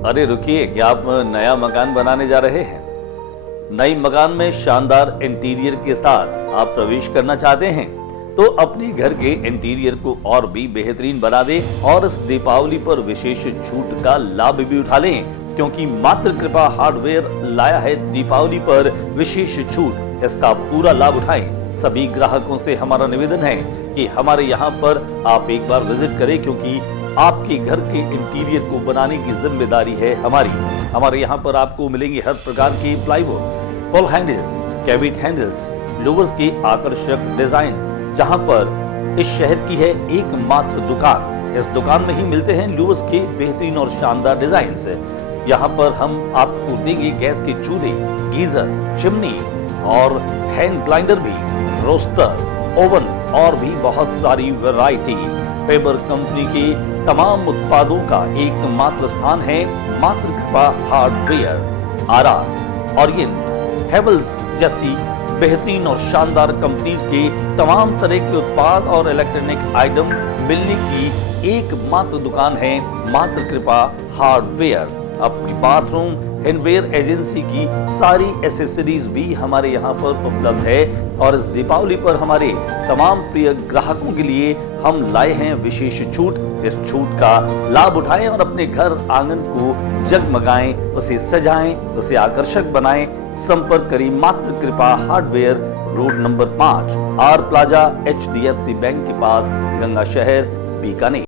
अरे रुकिए, क्या आप नया मकान बनाने जा रहे हैं? नई मकान में शानदार इंटीरियर के साथ आप प्रवेश करना चाहते हैं तो अपने घर के इंटीरियर को और भी बेहतरीन बना दें और इस दीपावली पर विशेष छूट का लाभ भी उठा लें, क्योंकि मात्र कृपा हार्डवेयर लाया है दीपावली पर विशेष छूट। इसका पूरा लाभ उठाएं। सभी ग्राहकों से हमारा निवेदन है कि हमारे यहाँ पर आप एक बार विजिट करें, क्योंकि आपके घर के इंटीरियर को बनाने की जिम्मेदारी है हमारी। हमारे यहाँ पर आपको मिलेंगे हर प्रकार के plywood, pull handles, cabinet handles, louvers के आकर्षक डिजाइन, जहाँ पर इस शहर की है एकमात्र दुकान। इस दुकान में ही मिलते हैं लोवर्स के बेहतरीन और शानदार डिजाइन। यहाँ पर हम आपको देंगे गैस के चूल्हे, गीजर, चिमनी और हैंड ग्राइंडर भी, रोस्टर, ओवन और भी बहुत सारी वैरायटी। फेबर कंपनी के तमाम उत्पादों का एकमात्र स्थान है मात्र कृपा हार्डवेयर। आरा, ओरिएंट, हेवल्स जैसी बेहतरीन और शानदार कंपनीज के तमाम तरह के उत्पाद और इलेक्ट्रॉनिक आइटम मिलने की एकमात्र दुकान है मात्र कृपा हार्डवेयर। अपनी बाथरूम हैंडवेयर एजेंसी की सारी एसेसरीज भी हमारे यहाँ पर उपलब्ध है और इस दीपावली पर हमारे तमाम प्रिय ग्राहकों के लिए हम लाए हैं विशेष छूट। इस छूट का लाभ उठाएं और अपने घर आंगन को जगमगाएं, उसे सजाएं, उसे आकर्षक बनाएं। संपर्क करें मात्र Kripa hardware, road number 5, R plaza, HDFC bank के पास, गंगा शहर, बीकानेर।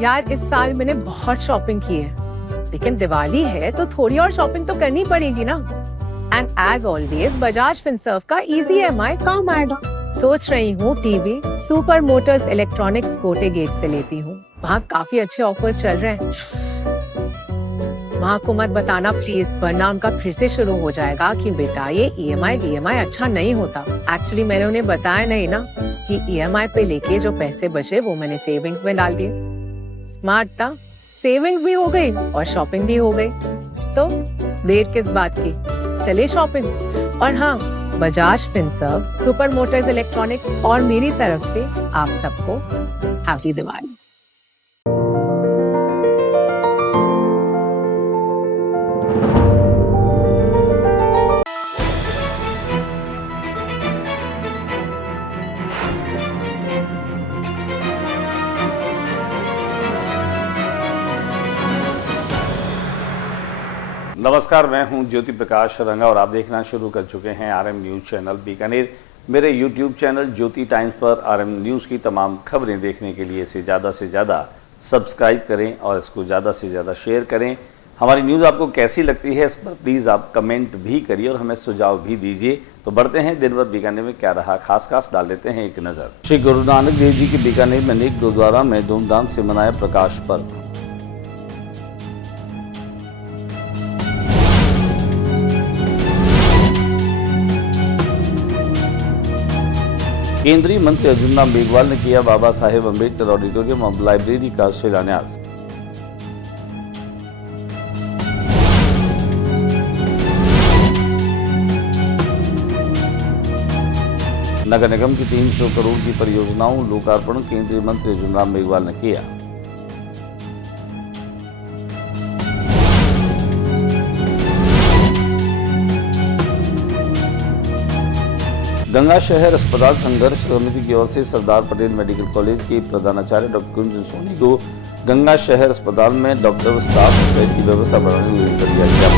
यार इस साल मैंने बहुत शॉपिंग की है, लेकिन दिवाली है तो थोड़ी और शॉपिंग तो करनी पड़ेगी ना। And as always Bajaj Finserv का इजी EMI काम आएगा। सोच रही हूँ TV super motors electronics Kote gate से लेती हूँ। वहाँ काफी अच्छे ऑफर्स चल रहे हैं। वहाँ को मत बताना प्लीज, वरना उनका फिर से शुरू हो जाएगा कि बेटा ये EMI अच्छा नहीं होता। एक्चुअली मैंने उन्हें बताया नहीं ना कि EMI पे लेके जो पैसे बचे वो मैंने सेविंग्स में डाल दिए। स्मार्ट था, सेविंग्स भी हो गई और शॉपिंग भी हो गई, तो देर किस बात की, चले शॉपिंग। और हाँ, Bajaj Finserv, super motors electronics और मेरी तरफ से आप सबको हैप्पी दिवाली। नमस्कार, मैं हूं ज्योति प्रकाश रंगा और आप देखना शुरू कर चुके हैं RM न्यूज चैनल बीकानेर। मेरे YouTube चैनल ज्योति टाइम्स पर RM न्यूज की तमाम खबरें देखने के लिए इसे ज़्यादा से ज़्यादा सब्सक्राइब करें और इसको ज़्यादा से ज़्यादा शेयर करें। हमारी न्यूज़ आपको कैसी लगती है इस पर प्लीज़ आप कमेंट भी करिए और हमें सुझाव भी दीजिए। तो बढ़ते हैं दिन भर बीकानेर में क्या रहा, खास डाल लेते हैं एक नज़र। श्री गुरु नानक देव जी के बीकानेर में अनेक गुरुद्वारा में धूमधाम से मनाया प्रकाश पर्व। केंद्रीय मंत्री अर्जुन राम मेघवाल ने किया बाबा साहेब अम्बेडकर ऑडिटोरियम और लाइब्रेरी का शिलान्यास। नगर निगम की 300 करोड़ की परियोजनाओं लोकार्पण केंद्रीय मंत्री अर्जुन राम मेघवाल ने किया। गंगा शहर अस्पताल संघर्ष समिति की ओर से सरदार पटेल मेडिकल कॉलेज के प्रधानाचार्य डॉक्टर कुंजन सोनी को गंगा शहर अस्पताल में डॉक्टर स्टाफ बेड की व्यवस्था बढ़ाने में कर दिया गया।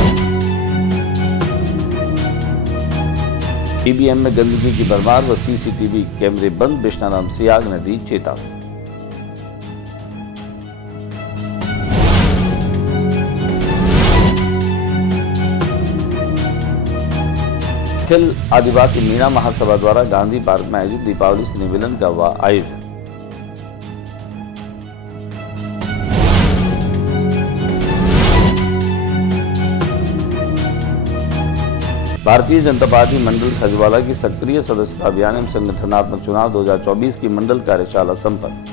TBM में गंदगी की भरमार व CCTV कैमरे बंद, बिश्नाराम सियाग ने दी चेतावनी। अखिल आदिवासी मीणा महासभा द्वारा गांधी पार्क में आयोजित दीपावली स्नेहमिलन का हुआ आयोजन। भारतीय जनता पार्टी मंडल खजवाला की सक्रिय सदस्यता अभियान एवं संगठनात्मक चुनाव 2024 की मंडल कार्यशाला संपन्न।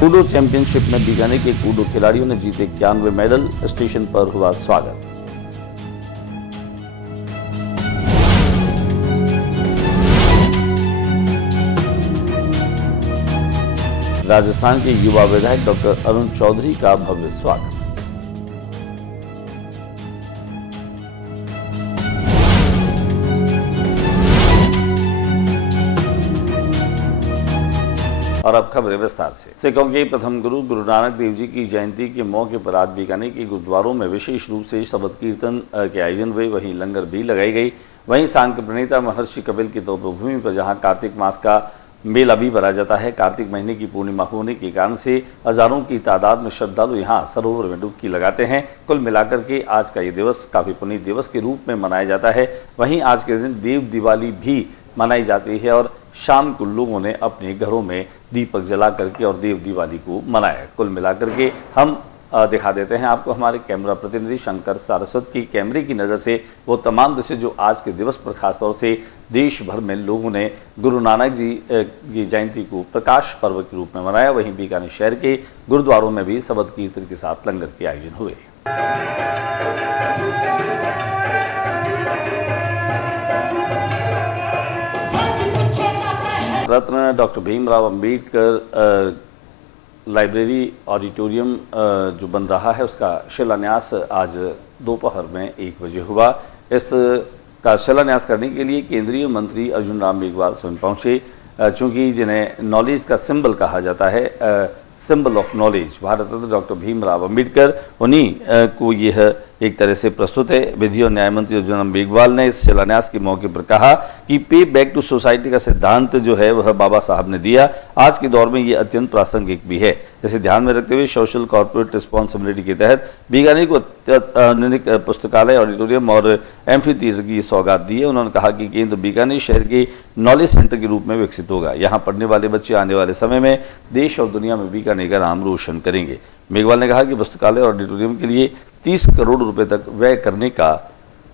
कूडो चैंपियनशिप में बीकानेर के कूडो खिलाड़ियों ने जीते 91 मेडल, स्टेशन पर हुआ स्वागत। राजस्थान के युवा विधायक डॉक्टर अरुण चौधरी का भव्य स्वागत। और अब खबरें विस्तार से। सिखों के प्रथम गुरु गुरु नानक देव जी की जयंती के मौके पर आज बीकानेर के गुरुद्वारों में विशेष रूप से शबद कीर्तन के आयोजन हुए, वहीं लंगर भी लगाई गई। वहीं सांख्य प्रणेता महर्षि कपिल की तपोभूमि पर जहां कार्तिक मास का मेला भी भरा जाता है, कार्तिक महीने की पूर्णिमा होने के कारण से हजारों की तादाद में श्रद्धालु यहां सरोवर में डुबकी लगाते हैं। कुल मिलाकर के आज का ये दिवस काफी पुनीत दिवस के रूप में मनाया जाता है। वहीं आज के दिन देव दिवाली भी मनाई जाती है और शाम को लोगों ने अपने घरों में दीपक जला करके और देव दिवाली को मनाया। कुल मिलाकर के हम दिखा देते हैं आपको हमारे कैमरा प्रतिनिधि शंकर सारस्वत की कैमरे की नज़र से वो तमाम दृश्य जो आज के दिवस पर खासतौर से देश भर में लोगों ने गुरु नानक जी की जयंती को प्रकाश पर्व के रूप में मनाया। वहीं बीकानेर शहर के गुरुद्वारों में भी शबद कीर्तन के साथ लंगर के आयोजन हुए। रत्न doctor Bhimrao Ambedkar library auditorium जो बन रहा है उसका शिलान्यास आज दोपहर में 1 बजे हुआ। इस का शिलान्यास करने के लिए केंद्रीय मंत्री अर्जुन राम मेघवाल स्वयं पहुंचे, चूंकि जिन्हें नॉलेज का सिंबल कहा जाता है, symbol of knowledge, Bharat Ratna doctor Bhimrao Ambedkar, उन्हीं को यह एक तरह से प्रस्तुत है। विधि और न्याय मंत्री अर्जुन राम मेघवाल ने इस शिलान्यास के मौके पर कहा कि पे बैक टू सोसाइटी का सिद्धांत जो है वह बाबा साहब ने दिया, आज के दौर में ये अत्यंत प्रासंगिक भी है। इसे ध्यान में रखते हुए सोशल कॉर्पोरेट रिस्पॉन्सिबिलिटी के तहत बीकानेर को अत्याधुनिक पुस्तकालय, ऑडिटोरियम और एम्फी थिएटर की सौगात दी है। उन्होंने कहा कि केंद्र बीकानेर शहर के नॉलेज सेंटर के रूप में विकसित होगा। यहाँ पढ़ने वाले बच्चे आने वाले समय में देश और दुनिया में बीकानेर का नाम रोशन करेंगे। मेघवाल ने कहा कि पुस्तकालय और ऑडिटोरियम के लिए 30 करोड़ रुपए तक व्यय करने का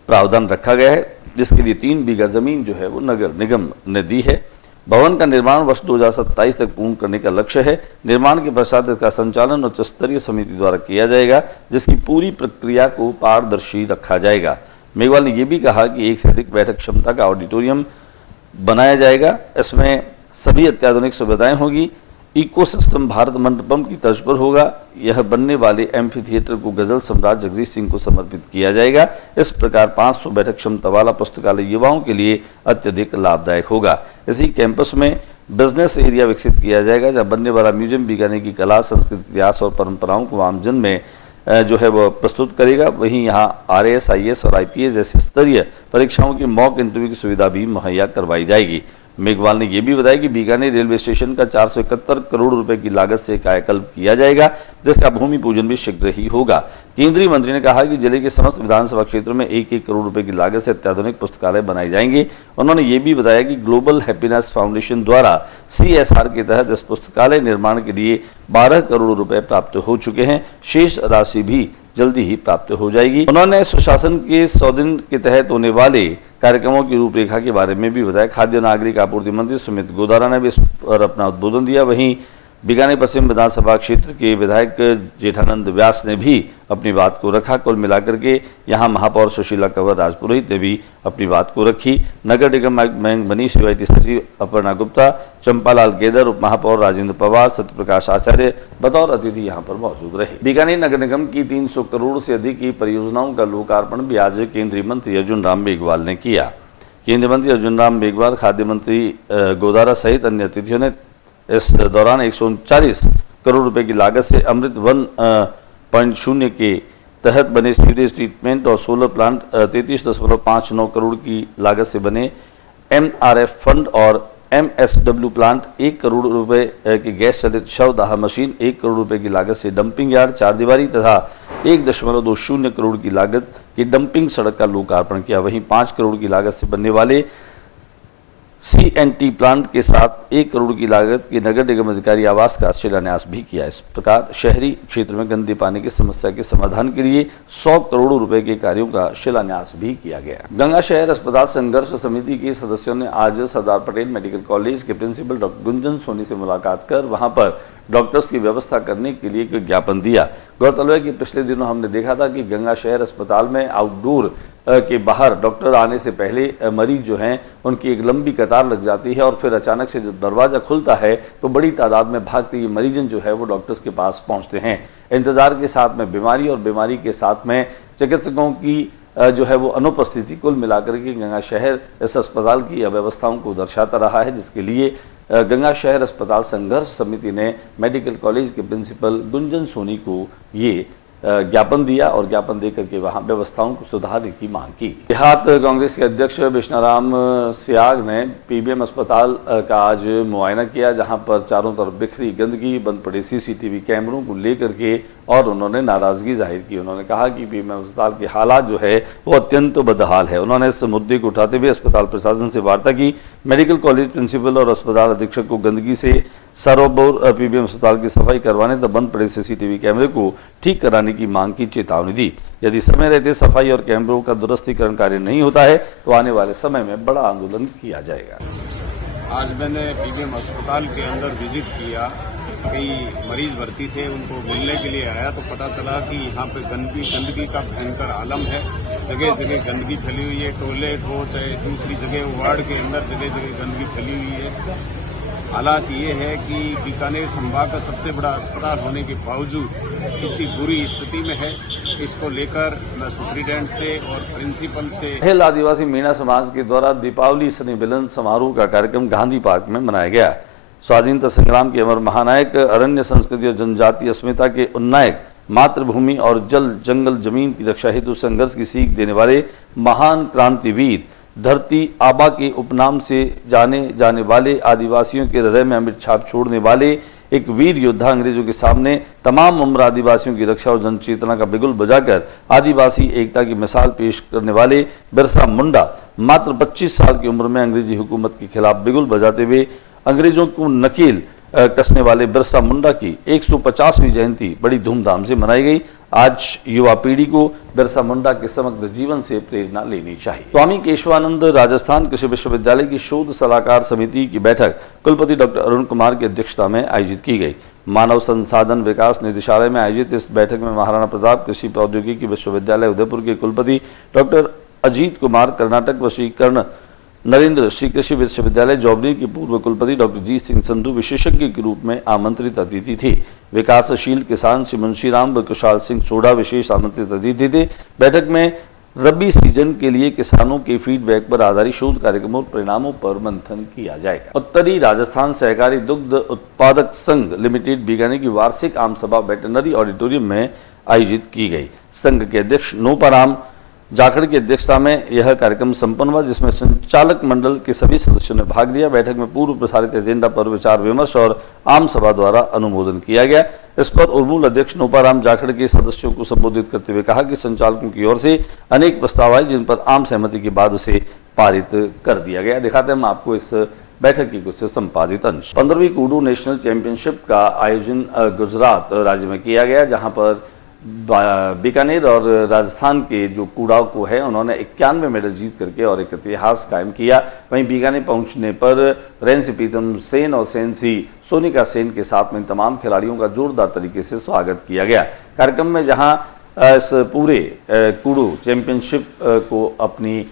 प्रावधान रखा गया है, जिसके लिए 3 बीघा जमीन जो है वो नगर निगम ने दी है। भवन का निर्माण वर्ष 2027 तक पूर्ण करने का लक्ष्य है। निर्माण के पश्चात इसका संचालन उच्च स्तरीय समिति द्वारा किया जाएगा, जिसकी पूरी प्रक्रिया को पारदर्शी रखा जाएगा। मेघवाल ने यह भी कहा कि 1 से अधिक बैठक क्षमता का ऑडिटोरियम बनाया जाएगा। इसमें सभी अत्याधुनिक सुविधाएं होगी। इकोसिस्टम भारत मंडपम की तर्ज पर होगा। यह बनने वाले एम्फी थिएटर को गजल सम्राट जगजीत सिंह को समर्पित किया जाएगा। इस प्रकार 500 बैठक क्षमता वाला पुस्तकालय युवाओं के लिए अत्यधिक लाभदायक होगा। इसी कैंपस में बिजनेस एरिया विकसित किया जाएगा, जहां बनने वाला म्यूजियम बीकानेर की कला, संस्कृति, इतिहास और परंपराओं को आमजन में जो है वह प्रस्तुत करेगा। वहीं यहाँ RAS, IAS और IPS जैसी स्तरीय परीक्षाओं की मॉक इंटरव्यू की सुविधा भी मुहैया करवाई जाएगी। मेघवाल ने यह भी बताया कि बीकानेर रेलवे स्टेशन का 471 करोड़ रुपए की लागत से कायाकल्प किया जाएगा, जिसका भूमि पूजन भी शीघ्र ही होगा। केंद्रीय मंत्री ने कहा कि जिले के समस्त विधानसभा क्षेत्र में 1-1 करोड़ रुपए की लागत से अत्याधुनिक पुस्तकालय बनाए जाएंगे। उन्होंने ये भी बताया कि ग्लोबल हैप्पीनेस फाउंडेशन द्वारा CSR के तहत इस पुस्तकालय निर्माण के लिए 12 करोड़ रुपए प्राप्त हो चुके हैं। शेष राशि भी जल्दी ही प्राप्त हो जाएगी। उन्होंने सुशासन के 100 दिन के तहत होने वाले कार्यक्रमों की रूपरेखा के बारे में भी बताया। खाद्य नागरिक आपूर्ति मंत्री सुमित गोदारा ने भी इस पर अपना उद्बोधन दिया। वहीं बीकानेर पश्चिम विधानसभा क्षेत्र के विधायक जेठानंद व्यास ने भी अपनी बात को रखा। कुल मिलाकर के यहाँ महापौर सुशीला कंवर राजपुरोहित ने भी अपनी बात को रखी। नगर निगम में बनी CYT सचिव अपर्णा गुप्ता, चंपालाल केदर, उप महापौर राजेंद्र पवार, सत्यप्रकाश आचार्य बतौर अतिथि यहाँ पर मौजूद रहे। बीकानेर नगर निगम की 300 करोड़ से अधिक की परियोजनाओं का लोकार्पण भी आज केंद्रीय मंत्री अर्जुन राम मेघवाल ने किया। केंद्रीय मंत्री अर्जुन राम मेघवाल, खाद्य मंत्री गोदारा सहित अन्य अतिथियों ने इस दौरान 139 करोड़ रुपए की लागत से अमृत 1.0 के तहत बने सीवरेज ट्रीटमेंट और सोलर प्लांट, 33.59 करोड़ की लागत से बने MRF फंड और MSW प्लांट, 1 करोड़ रुपए की गैस चलित शवदाह मशीन, 1 करोड़ रुपए की लागत से डंपिंग यार्ड, 4 दीवारी तथा 1.20 करोड़ की लागत की डंपिंग सड़क का लोकार्पण किया। वहीं 5 करोड़ की लागत से बनने वाले CNT प्लांट के साथ 1 करोड़ की लागत के नगर निगम अधिकारी आवास का शिलान्यास भी किया। इस प्रकार शहरी क्षेत्र में गंदे पानी की समस्या के समाधान के लिए 100 करोड़ रुपए के कार्यों का शिलान्यास भी किया गया। गंगा शहर अस्पताल संघर्ष समिति के सदस्यों ने आज सरदार पटेल मेडिकल कॉलेज के प्रिंसिपल डॉक्टर गुंजन सोनी से मुलाकात कर वहां पर डॉक्टर्स की व्यवस्था करने के लिए एक ज्ञापन दिया। गौरतलब है कि पिछले दिनों हमने देखा था कि गंगा शहर अस्पताल में आउटडोर के बाहर डॉक्टर आने से पहले मरीज जो हैं उनकी एक लंबी कतार लग जाती है और फिर अचानक से जब दरवाज़ा खुलता है तो बड़ी तादाद में भागते ये मरीजन जो है वो डॉक्टर्स के पास पहुंचते हैं। इंतज़ार के साथ में बीमारी और बीमारी के साथ में चिकित्सकों की जो है वो अनुपस्थिति कुल मिलाकर के गंगा शहर इस अस्पताल की अव्यवस्थाओं को दर्शाता रहा है, जिसके लिए गंगा शहर अस्पताल संघर्ष समिति ने मेडिकल कॉलेज के प्रिंसिपल गुंजन सोनी को ये ज्ञापन दिया और ज्ञापन देकर के वहां व्यवस्थाओं को सुधारने की मांग की। देहात कांग्रेस के अध्यक्ष विष्णाराम सियाग ने पीबीएम अस्पताल का आज मुआयना किया, जहां पर चारों तरफ बिखरी गंदगी, बंद पड़े सीसीटीवी कैमरों को लेकर के और उन्होंने नाराजगी जाहिर की। उन्होंने कहा कि पीबीएम अस्पताल के हालात जो है वो अत्यंत बदहाल है। उन्होंने इस मुद्दे को उठाते हुए अस्पताल प्रशासन से वार्ता की। मेडिकल कॉलेज प्रिंसिपल और अस्पताल अधीक्षक को गंदगी से सरोबोर पीबीएम अस्पताल की सफाई करवाने तथा बंद पड़े सीसीटीवी कैमरे को ठीक कराने की मांग की चेतावनी दी। यदि समय रहते सफाई और कैमरों का दुरुस्तीकरण कार्य नहीं होता है तो आने वाले समय में बड़ा आंदोलन किया जाएगा। आज मैंने पीबीएम अस्पताल के अंदर विजिट किया। कई मरीज भर्ती थे, उनको मिलने के लिए आया तो पता चला कि यहाँ पे गंदगी का भयंकर आलम है। जगह जगह गंदगी फैली हुई है, टॉयलेट हो चाहे दूसरी जगह वार्ड के अंदर जगह जगह गंदगी फैली हुई है। हालात ये है कि बीकानेर संभाग का सबसे बड़ा अस्पताल होने के बावजूद इतनी बुरी स्थिति में है। इसको लेकर मैं सुप्रिंटेंडेंट से और प्रिंसिपल से हिल आदिवासी मीणा समाज के द्वारा दीपावली स्नेह मिलन समारोह का कार्यक्रम गांधी पार्क में मनाया गया। स्वाधीनता संग्राम के अमर महानायक, अरण्य संस्कृति और जनजातीय अस्मिता के उन्नायक, मातृभूमि और जल जंगल जमीन की रक्षा हेतु संघर्ष की सीख देने वाले महान क्रांतिवीर, धरती आबा के उपनाम से जाने जाने वाले, आदिवासियों के हृदय में अमृत छाप छोड़ने वाले एक वीर योद्धा, अंग्रेजों के सामने तमाम उम्र आदिवासियों की रक्षा और जन चेतना का बिगुल बजाकर आदिवासी एकता की मिसाल पेश करने वाले बिरसा मुंडा मात्र 25 साल की उम्र में अंग्रेजी हुकूमत के खिलाफ बिगुल बजाते हुए अंग्रेजों को नकेल कसने वाले बिरसा मुंडा की 150वीं जयंती बड़ी धूमधाम से मनाई गई। आज युवा पीढ़ी को बिरसा मुंडा के समग्र जीवन से प्रेरणा लेनी चाहिए। स्वामी केशवानंद राजस्थान कृषि विश्वविद्यालय की शोध सलाहकार समिति की बैठक कुलपति डॉक्टर अरुण कुमार की अध्यक्षता में आयोजित की गई। मानव संसाधन विकास निदेशालय में आयोजित इस बैठक में महाराणा प्रताप कृषि प्रौद्योगिकी विश्वविद्यालय उदयपुर के कुलपति डॉक्टर अजीत कुमार, कर्नाटक वशीकरण नरेंद्र श्री कृषि विश्वविद्यालय जौबरी के पूर्व कुलपति डॉक्टर जी सिंह संधू विशेषज्ञ के रूप में आमंत्रित अतिथि थे। विकासशील किसान श्री मुंशीराम व कुशाल सिंह सोढ़ा विशेष आमंत्रित अतिथि थे। बैठक में रबी सीजन के लिए किसानों के फीडबैक पर आधारित शोध कार्यक्रमों और परिणामों पर मंथन किया जाएगा। उत्तरी राजस्थान सहकारी दुग्ध उत्पादक संघ लिमिटेड बीकानेर की वार्षिक आम सभा वेटरनरी ऑडिटोरियम में आयोजित की गई। संघ के अध्यक्ष नोपाराम जाखड़ की अध्यक्षता में यह कार्यक्रम संपन्न हुआ, जिसमें संचालक मंडल के सभी सदस्यों ने भाग लिया। बैठक में पूर्व प्रसारित एजेंडा पर विचार विमर्श और आम सभा द्वारा अनुमोदन किया गया। इस पर उर्मूल अध्यक्ष नोपाराम जाखड़ के सदस्यों को संबोधित करते हुए कहा कि संचालकों की ओर से अनेक प्रस्ताव आए, जिन पर आम सहमति के बाद उसे पारित कर दिया गया। दिखाते हैं हम आपको इस बैठक की कुछ संपादित अंश। 15वीं कूडू नेशनल चैंपियनशिप का आयोजन गुजरात राज्य में किया गया, जहां पर बीकानेर और राजस्थान के जो कूड़ाकू है उन्होंने 91 मेडल जीत करके और एक इतिहास कायम किया। वहीं बीकानेर पहुंचने पर रेंसी प्रीतम सेन और सेंसी सोनिका सेन के साथ में तमाम खिलाड़ियों का जोरदार तरीके से स्वागत किया गया। कार्यक्रम में जहां इस पूरे कूडू चैंपियनशिप को अपनी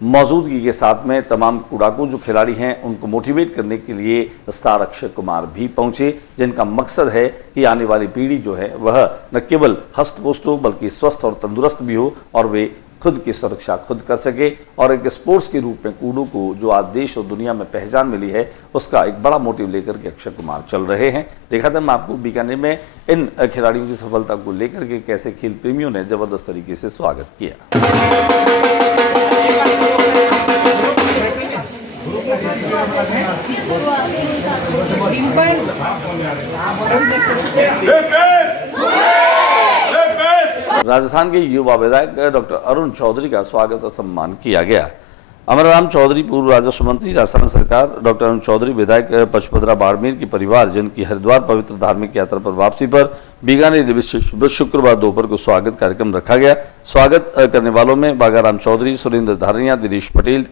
मौजूदगी के साथ में तमाम कूड़ाकू जो खिलाड़ी हैं उनको मोटिवेट करने के लिए स्टार अक्षय कुमार भी पहुंचे, जिनका मकसद है कि आने वाली पीढ़ी जो है वह न केवल हष्ट-पुष्ट हो बल्कि स्वस्थ और तंदुरुस्त भी हो और वे खुद की सुरक्षा खुद कर सके। और एक स्पोर्ट्स के रूप में कूडू को जो आज देश और दुनिया में पहचान मिली है उसका एक बड़ा मोटिव लेकर के अक्षय कुमार चल रहे हैं। देखा था मैं आपको बीकानेर में इन खिलाड़ियों की सफलता को लेकर के कैसे खेल प्रेमियों ने जबरदस्त तरीके से स्वागत किया। राजस्थान के युवा विधायक डॉक्टर अरुण चौधरी का स्वागत और सम्मान किया गया। अमरराम चौधरी पूर्व राजस्व मंत्री, राजस्थान सरकार। डॉक्टर अरुण चौधरी विधायक पचपदरा बाड़मेर के परिवार जन की हरिद्वार पवित्र धार्मिक यात्रा पर वापसी पर बीकानेर शुक्रवार दोपहर को स्वागत कार्यक्रम रखा गया। स्वागत करने वालों में बागाराम चौधरी, सुरेंद्र धारिया, दिनेश पटेल,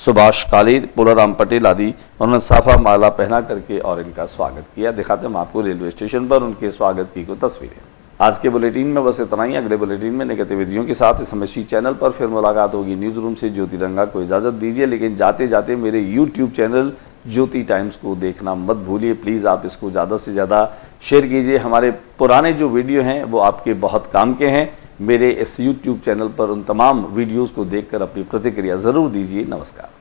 सुभाष कालेर, पोलाराम पटेल आदि। उन्होंने साफा माला पहना करके और इनका स्वागत किया। दिखाते हम आपको रेलवे स्टेशन पर उनके स्वागत की को तस्वीरें। आज के बुलेटिन में बस इतना ही। अगले बुलेटिन में नई गतिविधियों के साथ इस हमेशी चैनल पर फिर मुलाकात होगी। न्यूज रूम से ज्योति रंगा को इजाजत दीजिए, लेकिन जाते जाते मेरे यूट्यूब चैनल ज्योति टाइम्स को देखना मत भूलिए। प्लीज़ आप इसको ज़्यादा से ज़्यादा शेयर कीजिए। हमारे पुराने जो वीडियो हैं वो आपके बहुत काम के हैं। मेरे इस यूट्यूब चैनल पर उन तमाम वीडियोज़ को देखकर अपनी प्रतिक्रिया ज़रूर दीजिए। नमस्कार।